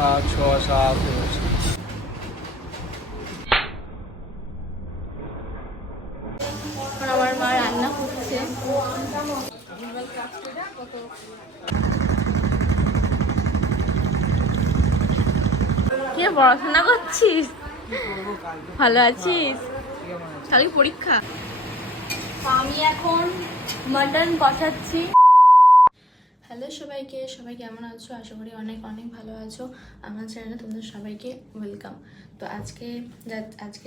5, 6, 7 হচ্ছে। আমার মা রান্না করছে। কে পড়াশোনা করছিস? ভালো আছিস? কালকে পরীক্ষা। আমি এখন মাটন কষাচ্ছি। হ্যালো সবাইকে, সবাই কেমন আছো? আশা করি অনেক অনেক ভালো আছো। আমার চ্যানেলে তোমাদের সবাইকে ওয়েলকাম। তো আজকে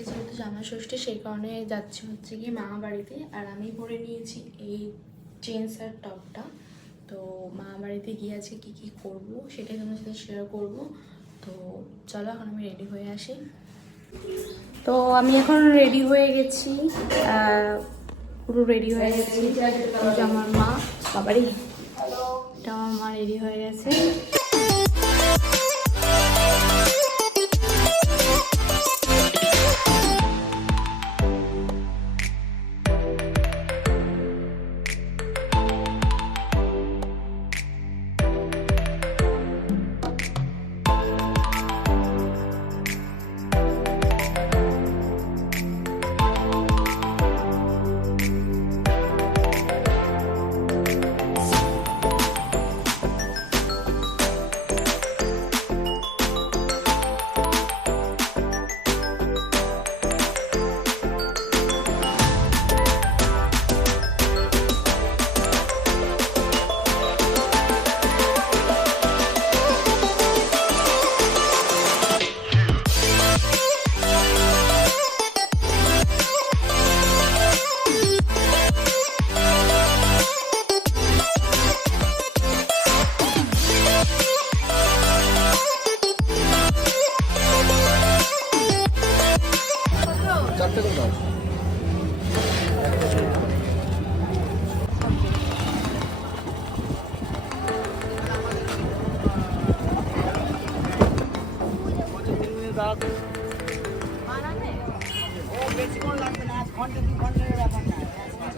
যেহেতু জামা ষষ্ঠী, সেই কারণে যাচ্ছি হচ্ছে কি মামা বাড়িতে। আর আমি পরে নিয়েছি এই জিন্স আর টপটা। তো মামা বাড়িতে গিয়ে আজকে কী কী করবো সেটাই তোমাদের সাথে শেয়ার করবো। তো চলো এখন আমি রেডি হয়ে আসি। তো আমি এখন রেডি হয়ে গেছি, পুরো রেডি হয়ে গেছি। আমার মা বাবারই এটা আমার মা রেডি হয়ে গেছে।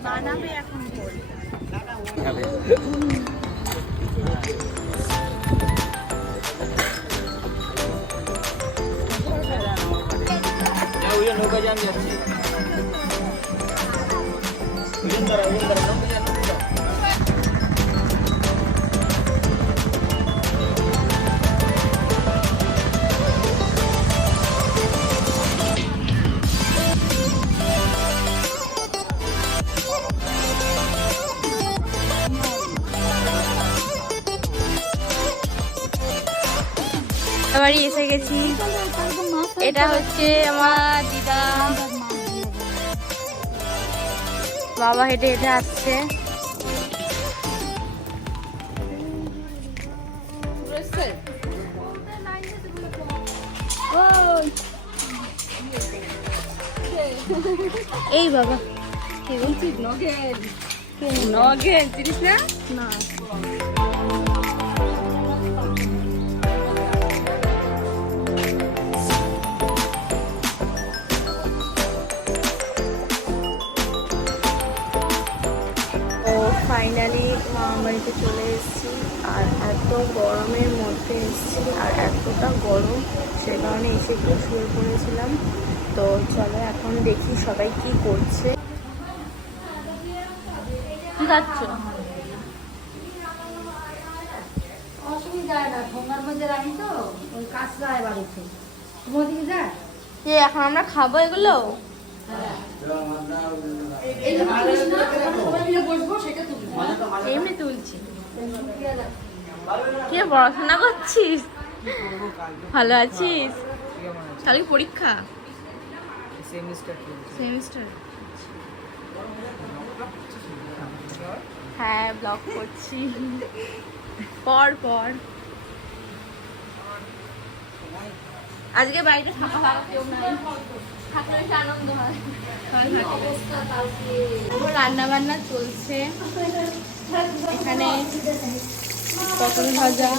বানাবে এখন নৌকা যান যাচ্ছি। বাড়ি এসে গেছি। এটা হচ্ছে আমার দিদা, বাবা হেঁটে হেঁটে আসছে। এই বাবা নগেন চিনিস না? না ফাইনালি মামার বাড়িতে চলে এসেছি। আর এত গরমের মধ্যে এসেছি, আর এতটা গরম, সে কারণে এসে একটু শুয়ে পড়েছিলাম। তো চলো এখন দেখি সবাই কি করছে। কি খাচ্ছ? অসুবিধা না, ঠোঙার মধ্যে রাখি তো ওই কাজ যায় বাড়িতে। তোমার দিকে যায় এখন আমরা খাবো এগুলো? এমনি তুলছি। কে পড়াশোনা করছিস? ভালো আছিস? কালকে পরীক্ষা সেমিস্টার। হ্যাঁ ব্লগ করছি। পর আজকে বাড়িতে ফাঁকা ফাঁকা কেউ নাই, থাকলে বেশি আনন্দ হয়। রান্না বান্না চলছে এখানে। পটল ভাজা,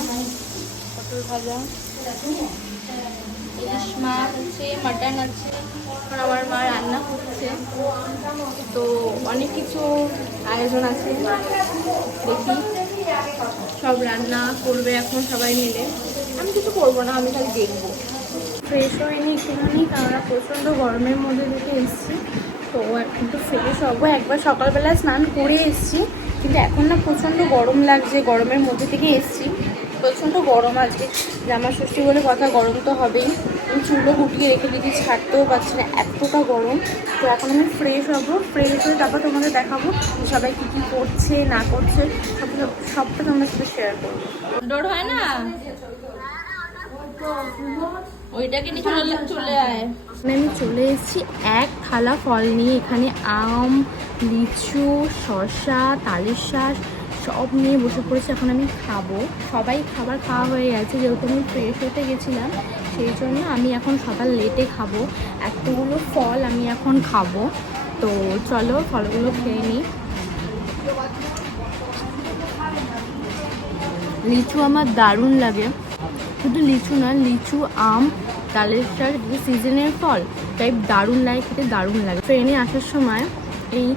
ইলিশ মাছ আছে, মাটন আছে। এখন আমার মা রান্না করছে, তো অনেক কিছু আয়োজন আছে। দেখি সব রান্না করবে এখন সবাই মিলে। আমি কিছু করবো না, আমি খালি দেখবো। ফ্রেশ হয়নি একটুখানি, কারণ প্রচণ্ড গরমের মধ্যে থেকে এসেছি। তো এখন তো ফ্রেশ হবো, একবার সকালবেলা স্নান করে এসেছি, কিন্তু এখন না প্রচণ্ড গরম লাগছে, গরমের মধ্যে থেকে এসেছি। প্রচণ্ড গরম আজকে, জামা ষষ্ঠী বলে কথা, গরম তো হবেই। আমি চুলও গুটিয়ে রেখে দিয়েছি, ছাড়তেও পারছি না, এতটা গরম। তো এখন আমি ফ্রেশ হবো, ফ্রেশ হয়ে তারপর তোমাদের দেখাবো সবাই কী কী করছে না করছে, সবটা তোমাদের সাথে শেয়ার করবো। ডর হয় না, ওইটাকে নিয়ে চলে আয়। আমি চলে এসেছি এক থালা ফল নিয়ে, এখানে আম, লিচু, শসা, তালের শাঁস সব নিয়ে বসে পড়েছি। এখন আমি খাবো, সবাই খাবার খাওয়া হয়ে গেছে, যেহেতু আমি ফ্রেশ হতে গেছিলাম সেই জন্য আমি এখন সকাল লেটে খাবো। এতগুলো ফল আমি এখন খাবো, তো চলো ফলগুলো খেয়ে নিই। লিচু আমার দারুণ লাগে, শুধু লিচু না, লিচু, আম, তালের শাঁস সিজনের ফল, তাই দারুণ লাগে খেতে, দারুণ লাগে। ট্রেনে আসার সময় এই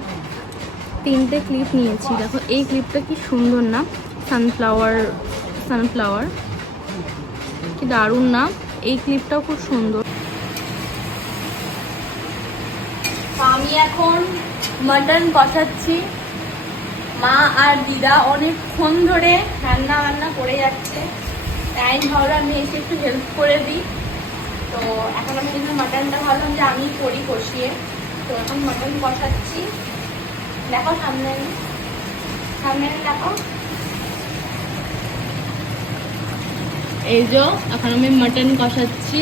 3টে ক্লিপ নিয়েছি, দেখো এই ক্লিপটা কি সুন্দর না, সানফ্লাওয়ার কি দারুণ না, এই ক্লিপটাও খুব সুন্দর। আমি এখন মাটন কষাচ্ছি, মা আর দিদা অনেকক্ষণ ধরে রান্না করে যাচ্ছে, তাই ভাবলাম আমি এসে একটু হেল্প করে দিই। তো এখন আমি কিন্তু মাটনটা ভাবলাম যে আমি করি কষিয়ে, তো এখন মাটন কষাচ্ছি। দেখো সামনে দেখো, এই যে এখন আমি মাটন কষাচ্ছি,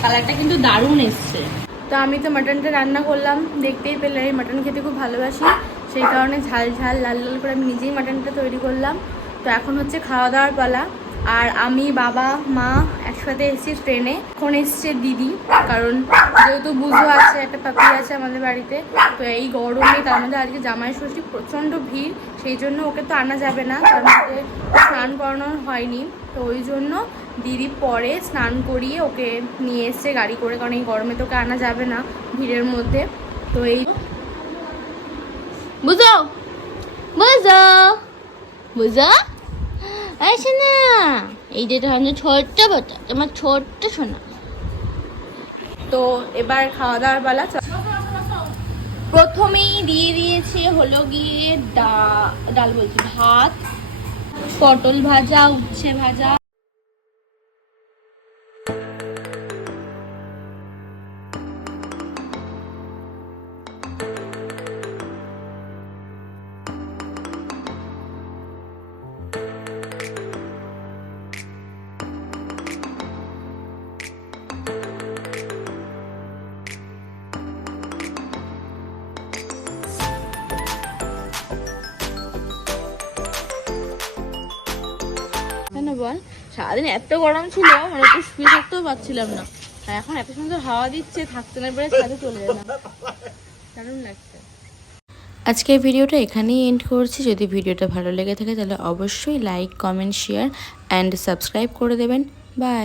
কালারটা কিন্তু দারুণ এসছে। তো আমি তো মাটনটা রান্না করলাম, দেখতেই পেলে আমি মাটন খেতে খুব ভালোবাসি, সেই কারণে ঝাল ঝাল লাল লাল করে আমি নিজেই মাটনটা তৈরি করলাম। তো এখন হচ্ছে খাওয়া দাওয়ার পালা, আর আমি বাবা মা একসাথে এসেছি ট্রেনে। এখন এসছে দিদি, কারণ যেহেতু বুঝো আছে, একটা পাপি আছে আমাদের বাড়িতে, তো এই গরমে তার মধ্যে আজকে জামাই ষষ্ঠী, প্রচণ্ড ভিড়, সেই জন্য ওকে তো আনা যাবে না, তার মধ্যে স্নান করানো হয়নি, তো ওই জন্য দিদি পরে স্নান করিয়ে ওকে নিয়ে এসছে গাড়ি করে, কারণ এই গরমে তো ওকে আনা যাবে না ভিড়ের মধ্যে। তো এই বুঝো বুঝো বুঝো আসে না, এই যেটা হচ্ছে ছোট্ট বাচ্চা, আমার ছোট্ট সোনা। তো এবার খাওয়া দাওয়ার পালা। প্রথমেই দিয়ে দিয়েছে হলো গিয়ে ডাল বলছি, ভাত, পটল ভাজা, উচ্ছে ভাজা, বল। সারাদিন এত গরম ছিল, মানে একটু শুয়ে থাকতেও পারছিলাম না, আর এখন এত সুন্দর হাওয়া দিচ্ছে, থাকতে না পেরে ছাদে চলে এলাম, দারুণ লাগছে। আজকের ভিডিওটা এখানেই এন্ড করছি। যদি ভিডিওটা ভালো লেগে থাকে তাহলে অবশ্যই like, comment, share and subscribe করে দেবেন। বাই।